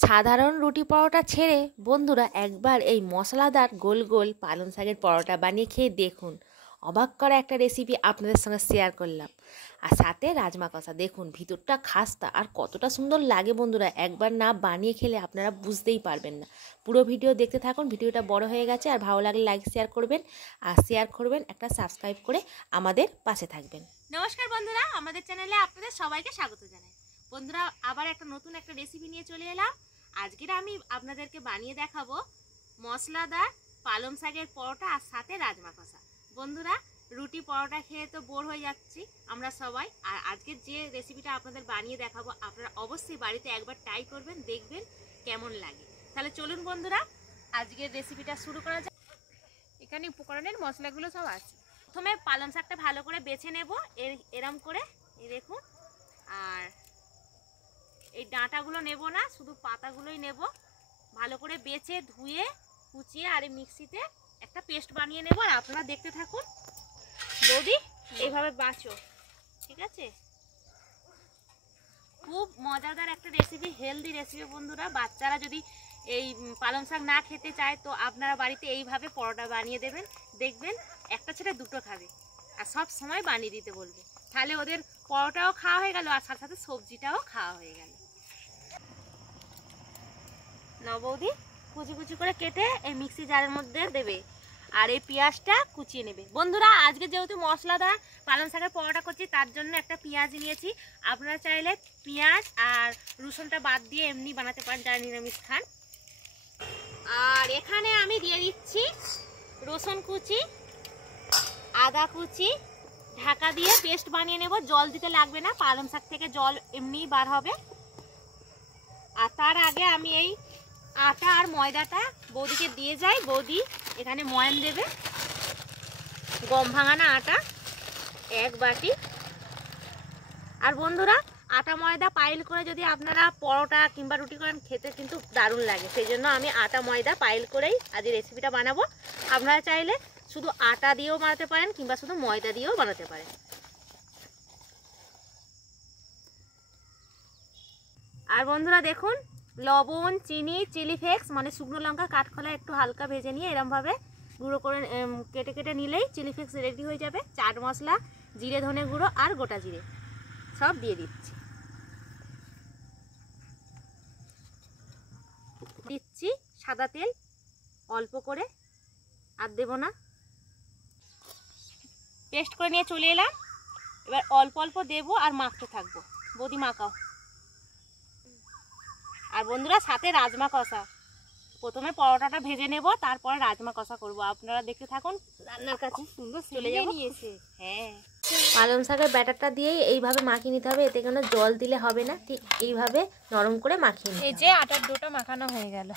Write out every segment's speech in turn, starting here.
সাধারণ রুটি পরোটা ছেড়ে বন্ধুরা একবার এই মশলাদার গোল গোল পালং শাকের পরোটা বানিয়ে খেয়ে দেখুন। অবাক করা একটা রেসিপি আপনাদের সঙ্গে শেয়ার করলাম। আর সাথে রাজমা কষা, দেখুন ভিতরটা খাস্তা আর কতটা সুন্দর লাগে বন্ধুরা, একবার না বানিয়ে খেলে আপনারা বুঝতেই পারবেন না। পুরো ভিডিও দেখতে থাকুন। ভিডিওটা বড় হয়ে গেছে, আর ভালো লাগলে লাইক শেয়ার করবেন, আর শেয়ার করবেন, একটা সাবস্ক্রাইব করে আমাদের পাশে থাকবেন। নমস্কার বন্ধুরা, আমাদের চ্যানেলে আপনাদের সবাইকে স্বাগত জানাই। বন্ধুরা, আবার নতুন একটা রেসিপি নিয়ে চলে এলাম। আজকের আমি আপনাদেরকে বানিয়ে দেখাবো মশলাদার পালং শাকের পরোটা আর সাথে রাজমা কষা। বন্ধুরা, রুটি পরোটা খেয়ে তো বোর হয়ে যাচ্ছি আমরা সবাই, আর আজকের যে রেসিপিটা আপনাদের বানিয়ে দেখাবো আপনারা অবশ্যই বাড়িতে একবার ট্রাই করবেন, দেখবেন কেমন লাগে। তাহলে চলুন বন্ধুরা, আজকের রেসিপিটা শুরু করা যাক। এখানে উপকরণের মশলাগুলো সব আছে। প্রথমে পালং শাকটা ভালো করে বেছে নেব, এরম করে, এই দেখুন। আর এই ডাঁটাগুলো নেব না, শুধু পাতাগুলোই নেব। ভালো করে বেছে ধুয়ে কুচিয়ে আর এই মিক্সিতে একটা পেস্ট বানিয়ে নেব। আর আপনারা দেখতে থাকুন। বৌদি এইভাবে বাছো, ঠিক আছে? খুব মজাদার একটা রেসিপি, হেলদি রেসিপি বন্ধুরা। বাচ্চারা যদি এই পালং শাক না খেতে চায় তো আপনারা বাড়িতে এইভাবে পরোটা বানিয়ে দেবেন, দেখবেন একটা ছেলে দুটো খাবে। আর সব সময় বানিয়ে দিতে বলবে, তাহলে ওদের পরোটাও খাওয়া হয়ে গেল আর সাথে সাথে সবজিটাও খাওয়া হয়ে গেল। না বৌদি, কুচি কুচি করে কেটে এই মিক্সি জারের মধ্যে দেবে, আর এই পেঁয়াজটা কুচিয়ে নেবে। বন্ধুরা, আজকে যেহেতু মশলাদার পালং শাকের পরোটা করছি তার জন্য একটা পেঁয়াজ নিয়েছি। আপনারা চাইলে পেঁয়াজ আর রসুনটা বাদ দিয়ে এমনি বানাতে পারেন যারা নিরামিষ খান। আর এখানে আমি দিয়ে দিচ্ছি রসুন কুচি, আদা কুচি, ঢাকা দিয়ে পেস্ট বানিয়ে নেব। জল দিতে লাগবে না, পালং শাক থেকে জল এমনিই বার হবে। আর তার আগে আমি এই আটা আর ময়দাটা বৌদিকে দিয়ে যাই। বৌদি এখানে ময়ান দেবে, গম ভাঙানো আটা 1 বাটি। আর বন্ধুরা, আটা ময়দা পাইল করে যদি আপনারা পরোটা কিংবা রুটি করেন, খেতে কিন্তু দারুণ লাগে। সেই জন্য আমি আটা ময়দা পাইল করেই আজ এই রেসিপিটা বানাবো। আপনারা চাইলে শুধু আটা দিয়েও বানাতে পারেন কিংবা শুধু ময়দা দিয়েও বানাতে পারেন। আর বন্ধুরা দেখুন, লবণ, চিনি, চিলি ফ্লেক্স মানে শুকনো লঙ্কা কাঠখোলা একটু হালকা ভেজে নিয়ে এরমভাবে গুঁড়ো করে কেটে কেটে নিলেই চিলি ফ্লেক্স রেডি হয়ে যাবে। চাট মশলা, জিরে ধনে গুঁড়ো আর গোটা জিরে সব দিয়ে দিচ্ছি সাদা তেল অল্প করে, আর দেব না। পেস্ট করে নিয়ে চলে এলাম। এবার অল্প অল্প দেবো আর মাখতে থাকবো। বৌদি মাখাও। আর বন্ধুরা, সাথে রাজমা কষা। প্রথমে পরোটাটা ভেজে নেব, তারপরে রাজমা কষা করব। আপনারা দেখতে থাকুন। রান্নার কাছে সুন্দর চলে যাবো। হ্যাঁ, পালং শাকের ব্যাটারটা দিয়েই এইভাবে মাখিয়ে নিতে হবে, এতে কোনো জল দিলে হবে না, ঠিক এইভাবে নরম করে মাখিয়ে নিতে হবে। এই যে আটার ডোটা মাখানো হয়ে গেল।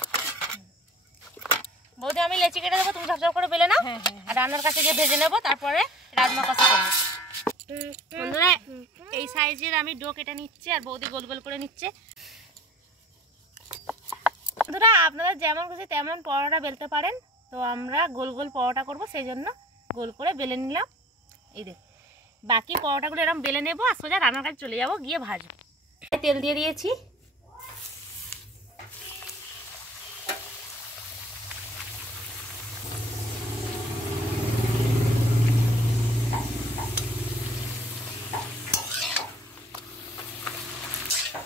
বৌদি আমি লেচি কেটে দেবো, তুমি ঝপঝপ করে বেলে নাও। আর রান্নার কাছে গিয়ে ভেজে নেবো, তারপরে রাজমা কষা করবো। বন্ধুরা, এই সাইজের আমি ডো কেটে নিচ্ছি আর বৌদি গোল গোল করে নিচ্ছে। বন্ধুরা, আপনারা যেমন খুশি তেমন পরোটা বেলতে পারেন। তো আমরা গোল গোল পরোটা করব, সেই জন্য গোল করে বেলে নিলাম। এই দেখ, বাকি পরোটাগুলো এরকম বেলে নেব আর সোজা রান্নার কাছে চলে যাব, গিয়ে ভাজবো। তেল দিয়ে দিয়েছি।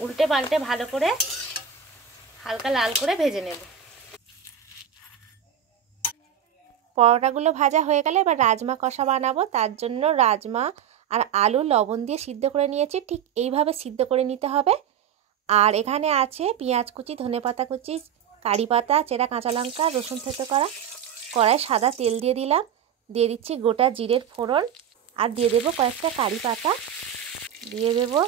উল্টে পাল্টে ভালো করে হালকা লাল করে ভেজে নেব। পরোটাগুলো ভাজা হয়ে গেলে এবার রাজমা কষা বানাবো। তার জন্য রাজমা আর আলু লবণ দিয়ে সিদ্ধ করে নিয়েছি, ঠিক এইভাবে সিদ্ধ করে নিতে হবে। আর এখানে আছে পেঁয়াজ কুচি, ধনেপাতা কুচি, কারি পাতা, চেরা কাঁচা লঙ্কা, রসুন থেতো করা। কড়াই সাদা তেল দিয়ে দিলাম, দিয়ে দিচ্ছি গোটা জিরের ফোড়ন, আর দিয়ে দেবো কয়েকটা কারি পাতা, দিয়ে দেবো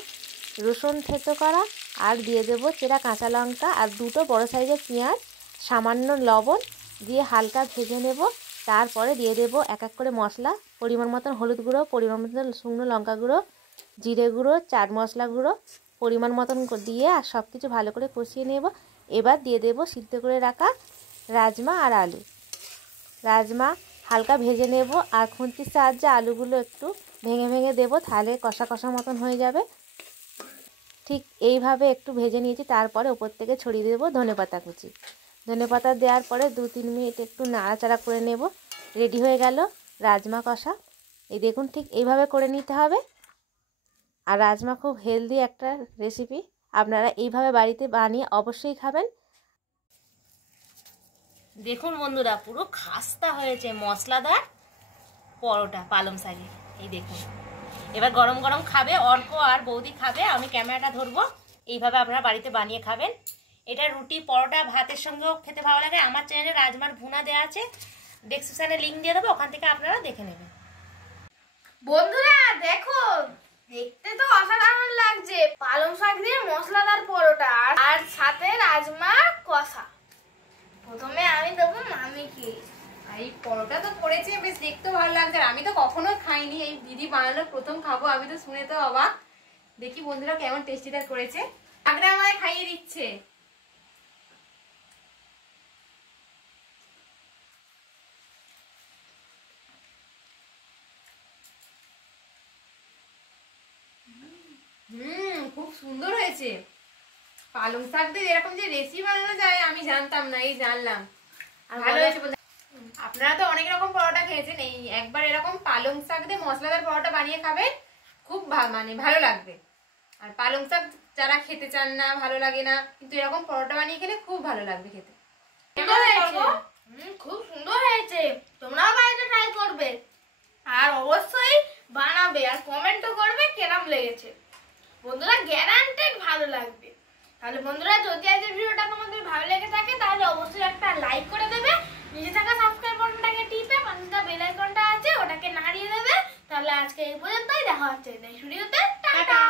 রসুন থেতো করা, আর দিয়ে দেবো চেরা কাঁচা লঙ্কা আর 2টো বড় সাইজের পেঁয়াজ, সামান্য লবণ দিয়ে হালকা ভেজে নেব। তারপরে দিয়ে দেবো এক এক করে মশলা, পরিমাণ মতন হলুদ গুঁড়ো, পরিমাণ মতন শুকনো লঙ্কা গুঁড়ো, জিরে গুঁড়ো, চাট মশলা গুঁড়ো পরিমাণ মতন দিয়ে আর সব কিছু ভালো করে কষিয়ে নেব। এবার দিয়ে দেবো সিদ্ধ করে রাখা রাজমা আর আলু। রাজমা হালকা ভেজে নেব আর খুন্তির সাহায্যে আলুগুলো একটু ভেঙে ভেঙে দেবো, তাহলে কষা কষা মতন হয়ে যাবে। ঠিক এইভাবে একটু ভেজে নিয়েছি, তারপরে ওপর থেকে ছড়িয়ে দেবো ধনেপাতা কুচি। ধনেপাতা দেওয়ার পরে 2-3 মিনিট একটু নাড়াচাড়া করে নেব। রেডি হয়ে গেল রাজমা কষা। এই দেখুন ঠিক এইভাবে করে নিতে হবে। আর রাজমা খুব হেলদি একটা রেসিপি, আপনারা এইভাবে বাড়িতে বানিয়ে অবশ্যই খাবেন। দেখুন বন্ধুরা, পুরো খাস্তা হয়েছে মশলাদার পরোটা পালং শাকে। এই দেখুন, এবার গরম গরম খাবে অর্ক আর বৌদি খাবে, আমি ক্যামেরাটা ধরবো। এইভাবে আপনারা বাড়িতে বানিয়ে খাবেন। এটা রুটি, পরোটা, ভাতের সঙ্গেও খেতে ভালো লাগে। আমার চ্যানেলে রাজমার ভুনা দেওয়া আছে, ডেসক্রিপশনে লিঙ্ক দিয়ে দেবো, ওখান থেকে আপনারা দেখে নেবেন। বন্ধুরা দেখো, দেখতে তো অসাধারণ লাগছে। পালং শাক দিয়ে মশলাদার পরোটা আর সাথে রাজমা কষা। প্রথমে আমি দেবো মামিকে। এই পরোটা তো করেছে, বেশ দেখতেও ভালো লাগছে। আর আমি তো কখনো খাইনি, এই দিদি বানালো প্রথম খাবো। আমি তো শুনে তো অবাক। দেখি বন্ধুরা কেমন টেস্টিদার করেছে। আগে আমায় খাইয়ে দিচ্ছে। খুব সুন্দর হয়েছে। পালং শাক দিয়ে এরকম যে রেসিপি বানানো যায় আমি জানতাম না, এই জানলাম। ভালো হয়েছে। আপনারা তো অনেক রকম পরোটা খেয়েছেন, এই একবার এরকম পালং শাক দিয়ে মশলাদার পরোটা বানিয়ে খাবেন, খুব মানে ভালো লাগবে। আর পালং শাক যারা খেতে চান না, ভালো লাগে না, কিন্তু এরকম পরোটা বানিয়ে খেলে খুব ভালো লাগবে খেতে। খুব সুন্দর হয়েছে। তোমরাও বাড়িতে ট্রাই করবে আর অবশ্যই বানাবে আর কমেন্টও করবে কেমন লেগেছে। বন্ধুরা গ্যারান্টেড ভালো লাগবে। তাহলে বন্ধুরা যদি আজকের ভিডিওটা তোমাদের ভালো লেগে থাকে তাহলে অবশ্যই একটা লাইক করে দেবে। নিচে থাকা সাবস্ক্রাইব বাটনটাকে টিপে পাশে বেল আইকনটা আছে ওটাকে নাড়িয়ে দেবে। তাহলে আজকে এই পর্যন্তই, দেখা হচ্ছে নেক্সট ভিডিওতে। টাটা।